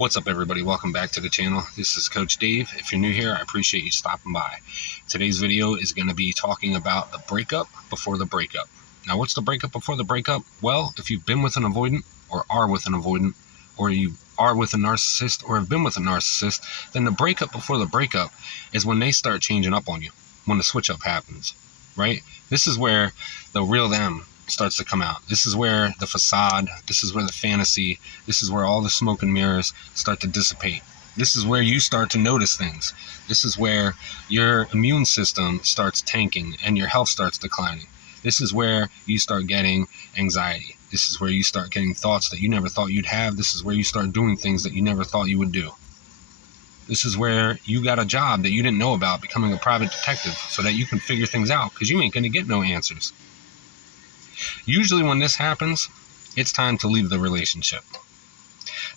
What's up, everybody? Welcome back to the channel. This is Coach Dave. If you're new here, I appreciate you stopping by. Today's video is going to be talking about the breakup before the breakup. Now, what's the breakup before the breakup? Well, if you've been with an avoidant or are with an avoidant, or you are with a narcissist or have been with a narcissist, then the breakup before the breakup is when they start changing up on you, when the switch up happens, right? This is where the real them starts to come out. This is where the facade, this is where the fantasy, this is where all the smoke and mirrors start to dissipate. This is where you start to notice things. This is where your immune system starts tanking and your health starts declining. This is where you start getting anxiety. This is where you start getting thoughts that you never thought you'd have. This is where you start doing things that you never thought you would do. This is where you got a job that you didn't know about, becoming a private detective, so that you can figure things out, because you ain't going to get no answers. Usually when this happens, it's time to leave the relationship,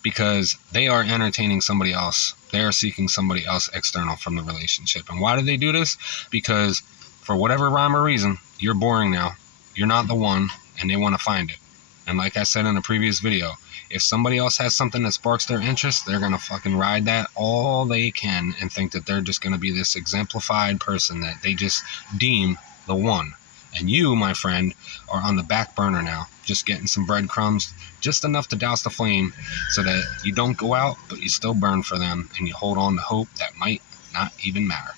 because they are entertaining somebody else. They are seeking somebody else external from the relationship. And why do they do this? Because for whatever rhyme or reason, you're boring now. You're not the one, and they want to find it. And like I said in a previous video, if somebody else has something that sparks their interest, they're going to fucking ride that all they can and think that they're just going to be this exemplified person that they just deem the one. And you, my friend, are on the back burner now, just getting some breadcrumbs, just enough to douse the flame so that you don't go out, but you still burn for them, and you hold on to hope that might not even matter.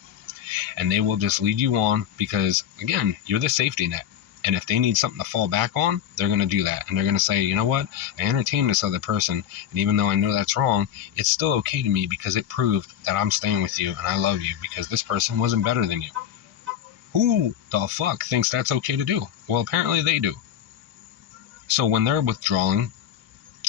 And they will just lead you on because, again, you're the safety net. And if they need something to fall back on, they're going to do that. And they're going to say, you know what? I entertained this other person, and even though I know that's wrong, it's still okay to me because it proved that I'm staying with you and I love you because this person wasn't better than you. Who the fuck thinks that's okay to do? Well, apparently they do. So when they're withdrawing,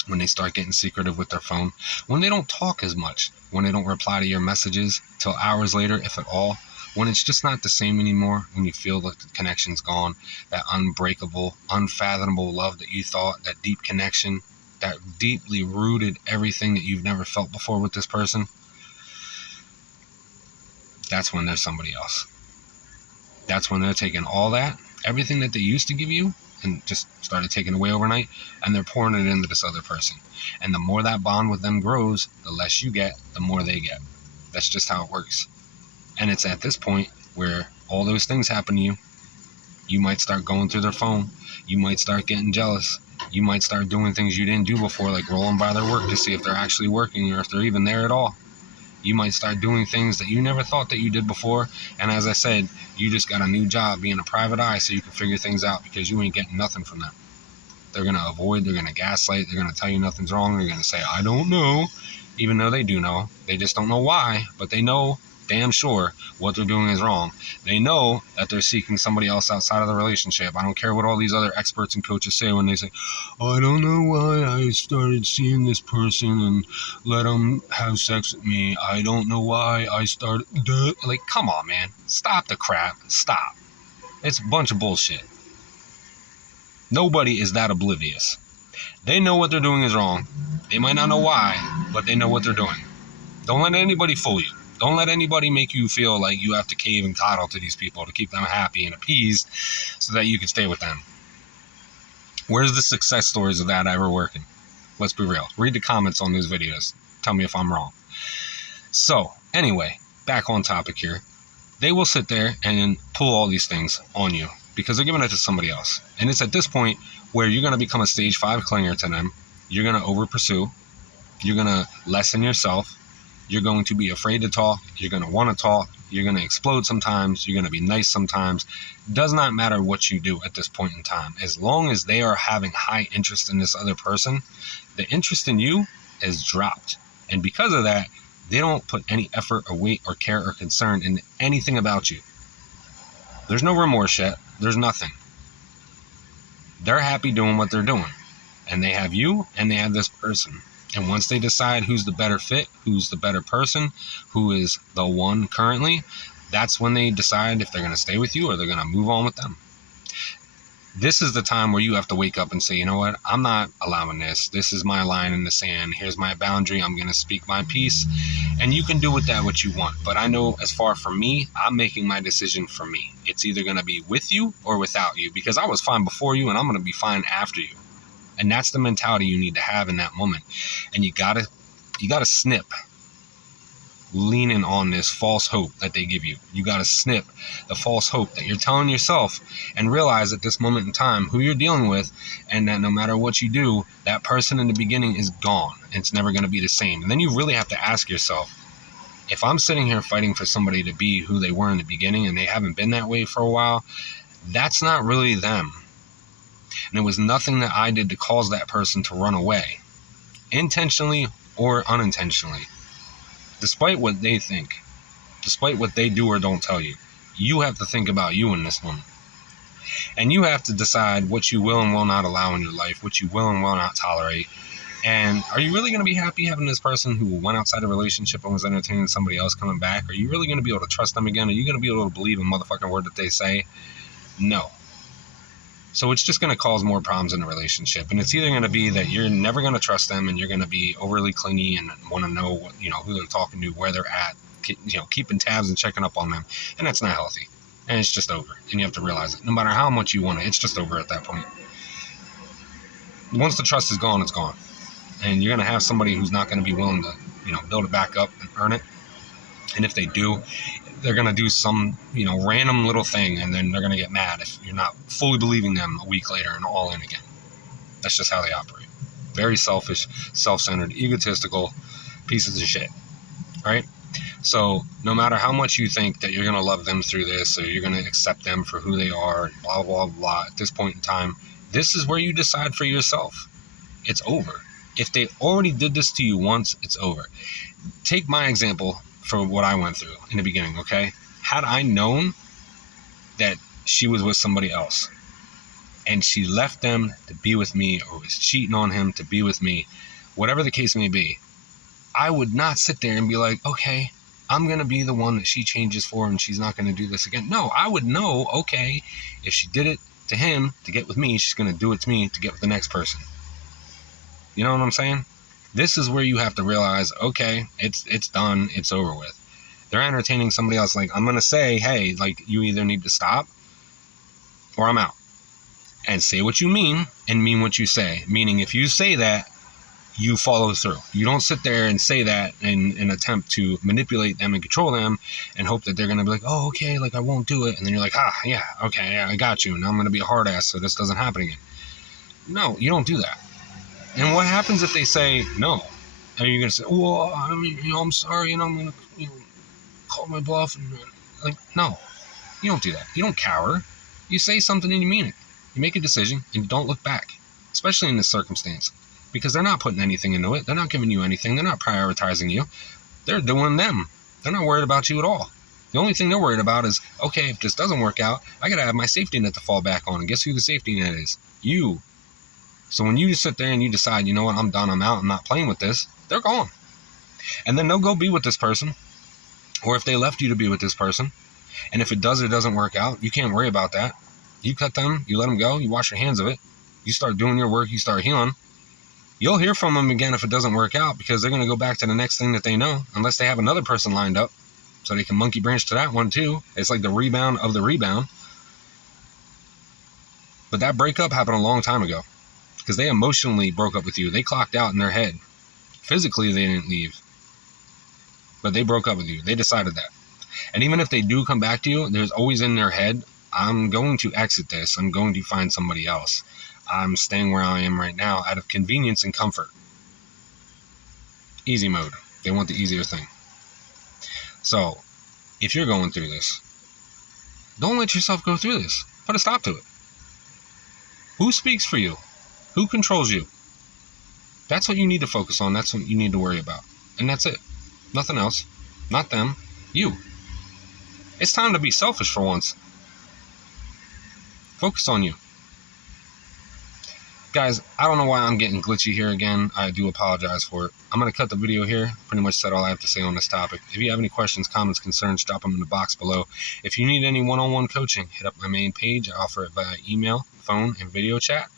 when they start getting secretive with their phone, when they don't talk as much, when they don't reply to your messages till hours later, if at all, when it's just not the same anymore, when you feel like the connection's gone, that unbreakable, unfathomable love that you thought, that deep connection, that deeply rooted everything that you've never felt before with this person, that's when there's somebody else. That's when they're taking all that, everything that they used to give you, and just started taking away overnight, and they're pouring it into this other person. And the more that bond with them grows, the less you get, the more they get. That's just how it works. And it's at this point where all those things happen to you. You might start going through their phone. You might start getting jealous. You might start doing things you didn't do before, like rolling by their work to see if they're actually working or if they're even there at all. You might start doing things that you never thought that you did before. And as I said, you just got a new job being a private eye so you can figure things out, because you ain't getting nothing from them. They're going to avoid, they're going to gaslight, they're going to tell you nothing's wrong. They're going to say, I don't know, even though they do know. They just don't know why, but they know damn sure what they're doing is wrong. They know that they're seeking somebody else outside of the relationship. I don't care what all these other experts and coaches say when they say, oh, I don't know why I started seeing this person and let them have sex with me. I don't know why I started. Like, come on, man. Stop the crap. Stop. It's a bunch of bullshit. Nobody is that oblivious. They know what they're doing is wrong. They might not know why, but they know what they're doing. Don't let anybody fool you. Don't let anybody make you feel like you have to cave and coddle to these people to keep them happy and appeased so that you can stay with them. Where's the success stories of that ever working? Let's be real. Read the comments on these videos. Tell me if I'm wrong. So, anyway, back on topic here. They will sit there and pull all these things on you because they're giving it to somebody else. And it's at this point where you're going to become a stage 5 clinger to them. You're going to over pursue. You're going to lessen yourself. You're going to be afraid to talk. You're going to want to talk. You're going to explode sometimes. You're going to be nice sometimes. Does not matter what you do at this point in time. As long as they are having high interest in this other person, the interest in you is dropped. And because of that, they don't put any effort or weight or care or concern in anything about you. There's no remorse yet. There's nothing. They're happy doing what they're doing. And they have you and they have this person. And once they decide who's the better fit, who's the better person, who is the one currently, that's when they decide if they're going to stay with you or they're going to move on with them. This is the time where you have to wake up and say, you know what, I'm not allowing this. This is my line in the sand. Here's my boundary. I'm going to speak my piece. And you can do with that what you want. But I know as far from me, I'm making my decision for me. It's either going to be with you or without you, because I was fine before you and I'm going to be fine after you. And that's the mentality you need to have in that moment. And you got to You got to snip leaning on this false hope that they give you. You got to snip the false hope that you're telling yourself and realize at this moment in time who you're dealing with, and that no matter what you do, that person in the beginning is gone. It's never going to be the same. And then you really have to ask yourself, if I'm sitting here fighting for somebody to be who they were in the beginning and they haven't been that way for a while, that's not really them. And it was nothing that I did to cause that person to run away, intentionally or unintentionally. Despite what they think, despite what they do or don't tell you, you have to think about you in this one. And you have to decide what you will and will not allow in your life, what you will and will not tolerate. And are you really going to be happy having this person who went outside a relationship and was entertaining somebody else coming back? Are you really going to be able to trust them again? Are you going to be able to believe a motherfucking word that they say? No. So it's just going to cause more problems in the relationship. And it's either going to be that you're never going to trust them and you're going to be overly clingy and want to know what, who they're talking to, where they're at, keeping tabs and checking up on them. And that's not healthy. And it's just over. And you have to realize it. No matter how much you want it, it's just over at that point. Once the trust is gone, it's gone. And you're going to have somebody who's not going to be willing to, build it back up and earn it. And if they do, they're going to do some, random little thing, and then they're going to get mad if you're not fully believing them a week later and all in again. That's just how they operate. Very selfish, self-centered, egotistical pieces of shit, right? So no matter how much you think that you're going to love them through this, or you're going to accept them for who they are, blah, blah, blah, at this point in time, this is where you decide for yourself. It's over. If they already did this to you once, it's over. Take my example for what I went through in the beginning, okay? Had I known that she was with somebody else and she left them to be with me, or was cheating on him to be with me, whatever the case may be, I would not sit there and be like, okay, I'm going to be the one that she changes for and she's not going to do this again. No, I would know, okay, if she did it to him to get with me, she's going to do it to me to get with the next person. You know what I'm saying? This is where you have to realize, okay, it's done, it's over with. They're entertaining somebody else. Like, I'm going to say, hey, like, you either need to stop or I'm out. And say what you mean and mean what you say. Meaning, if you say that, you follow through. You don't sit there and say that and attempt to manipulate them and control them and hope that they're going to be like, oh, okay, like, I won't do it. And then you're like, yeah, okay, yeah, I got you. Now I'm going to be a hard ass so this doesn't happen again. No, you don't do that. And what happens if they say no? Are you going to say, well, I mean, I'm sorry, and I'm going to, call my bluff? And, like, no, you don't do that. You don't cower. You say something and you mean it. You make a decision and you don't look back, especially in this circumstance, because they're not putting anything into it. They're not giving you anything. They're not prioritizing you. They're doing them. They're not worried about you at all. The only thing they're worried about is, okay, if this doesn't work out, I got to have my safety net to fall back on. And guess who the safety net is? You. So when you sit there and you decide, you know what, I'm done, I'm out, I'm not playing with this, they're gone. And then they'll go be with this person. Or if they left you to be with this person, and if it does or doesn't work out, you can't worry about that. You cut them, you let them go, you wash your hands of it, you start doing your work, you start healing. You'll hear from them again if it doesn't work out, because they're going to go back to the next thing that they know, unless they have another person lined up, so they can monkey branch to that one too. It's like the rebound of the rebound. But that breakup happened a long time ago, because they emotionally broke up with you. They clocked out in their head. Physically, they didn't leave, but they broke up with you. They decided that. And even if they do come back to you, there's always in their head, I'm going to exit this. I'm going to find somebody else. I'm staying where I am right now out of convenience and comfort. Easy mode. They want the easier thing. So, if you're going through this, don't let yourself go through this. Put a stop to it. Who speaks for you? Who controls you? That's what you need to focus on. That's what you need to worry about. And that's it. Nothing else. Not them. You. It's time to be selfish for once. Focus on you. Guys, I don't know why I'm getting glitchy here again. I do apologize for it. I'm going to cut the video here. Pretty much said all I have to say on this topic. If you have any questions, comments, concerns, drop them in the box below. If you need any one-on-one coaching, hit up my main page. I offer it via email, phone, and video chat.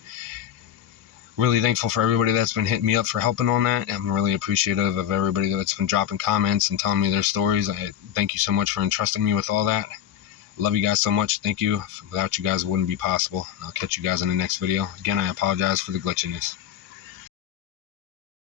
Really thankful for everybody that's been hitting me up for helping on that. I'm really appreciative of everybody that's been dropping comments and telling me their stories. I thank you so much for entrusting me with all that. Love you guys so much. Thank you. Without you guys, it wouldn't be possible. I'll catch you guys in the next video. Again, I apologize for the glitchiness.